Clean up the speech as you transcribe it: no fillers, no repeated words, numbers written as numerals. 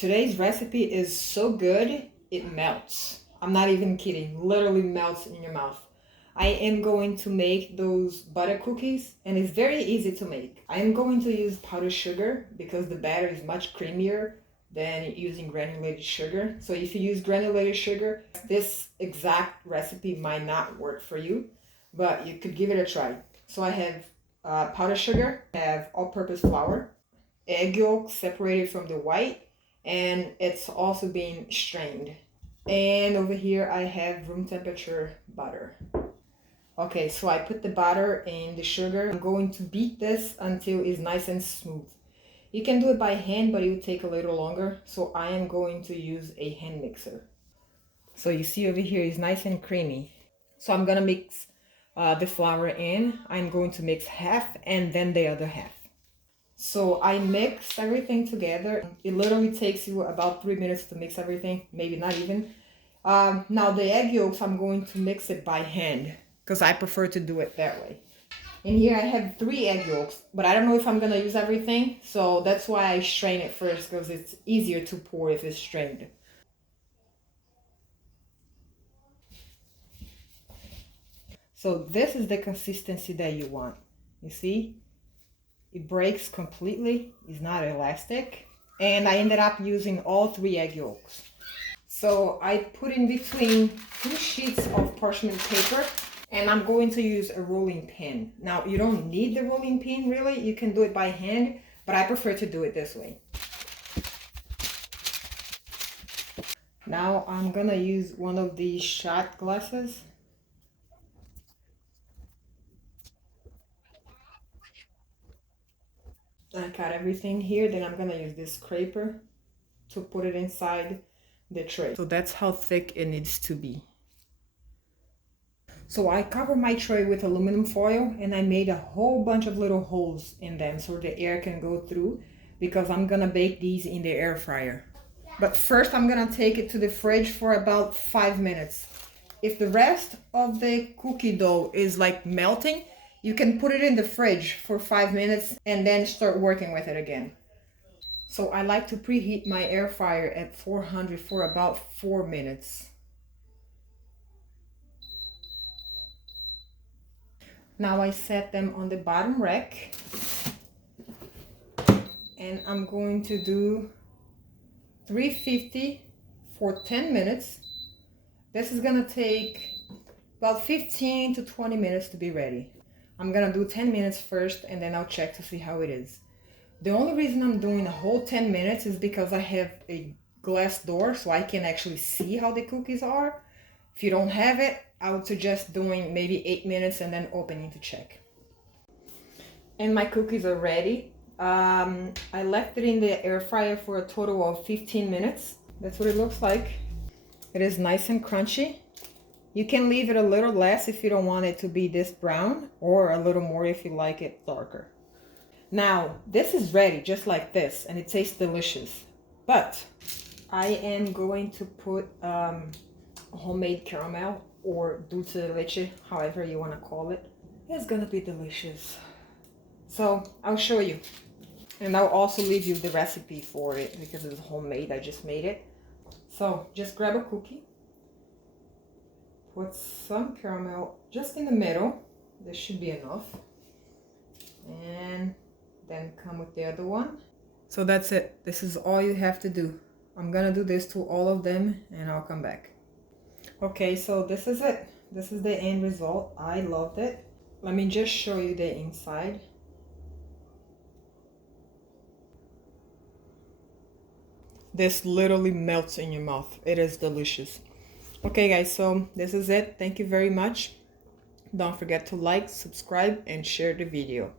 Today's recipe is so good, it melts. I'm not even kidding, literally melts in your mouth. I am going to make those butter cookies, and it's very easy to make. I am going to use powdered sugar because the batter is much creamier than using granulated sugar. So if you use granulated sugar, this exact recipe might not work for you, but you could give it a try. So I have powdered sugar, I have all-purpose flour, egg yolk separated from the white, and it's also being strained. And over here I have room temperature butter. Okay, so I put the butter and the sugar. I'm going to beat this until it's nice and smooth. You can do it by hand, but it will take a little longer. So I am going to use a hand mixer. So you see over here it's nice and creamy. So I'm gonna mix the flour in. I'm going to mix half and then the other half. So I mix everything together. It literally takes you about 3 minutes to mix everything, maybe not even. Now the egg yolks, I'm going to mix it by hand because I prefer to do it that way. In here I have 3 egg yolks, but I don't know if I'm gonna use everything, so that's why I strain it first, because it's easier to pour if it's strained. So this is the consistency that you want. You see? It breaks completely, it's not elastic. And I ended up using all 3 egg yolks. So I put in between 2 sheets of parchment paper, and I'm going to use a rolling pin. Now, you don't need the rolling pin really, you can do it by hand, but I prefer to do it this way. Now I'm gonna use one of these shot glasses. I got everything here, then I'm gonna use this scraper to put it inside the tray. So that's how thick it needs to be. So I cover my tray with aluminum foil, and I made a whole bunch of little holes in them so the air can go through, because I'm gonna bake these in the air fryer. But first I'm gonna take it to the fridge for about 5 minutes. If the rest of the cookie dough is like melting, you can put it in the fridge for 5 minutes and then start working with it again. So I like to preheat my air fryer at 400 for about 4 minutes. Now I set them on the bottom rack, and I'm going to do 350 for 10 minutes. This is gonna take about 15 to 20 minutes to be ready. I'm gonna do 10 minutes first, and then I'll check to see how it is. The only reason I'm doing a whole 10 minutes is because I have a glass door, so I can actually see how the cookies are. If you don't have it, I would suggest doing maybe 8 minutes and then opening to check. And my cookies are ready. I left it in the air fryer for a total of 15 minutes. That's what it looks like. It is nice and crunchy. You can leave it a little less if you don't want it to be this brown, or a little more if you like it darker. Now, this is ready just like this, and it tastes delicious. But I am going to put homemade caramel, or dulce leche, however you want to call it. It's gonna be delicious. So I'll show you, and I'll also leave you the recipe for it because it's homemade. I just made it. So just grab a cookie, put some caramel just in the middle. This should be enough, and then come with the other one. So that's it. This is all you have to do. I'm gonna do this to all of them, and I'll come back. Okay, so this is it. This is the end result. I loved it. Let me just show you the inside. This literally melts in your mouth. It is delicious. Okay guys, so this is it. Thank you very much. Don't forget to like, subscribe, and share the video.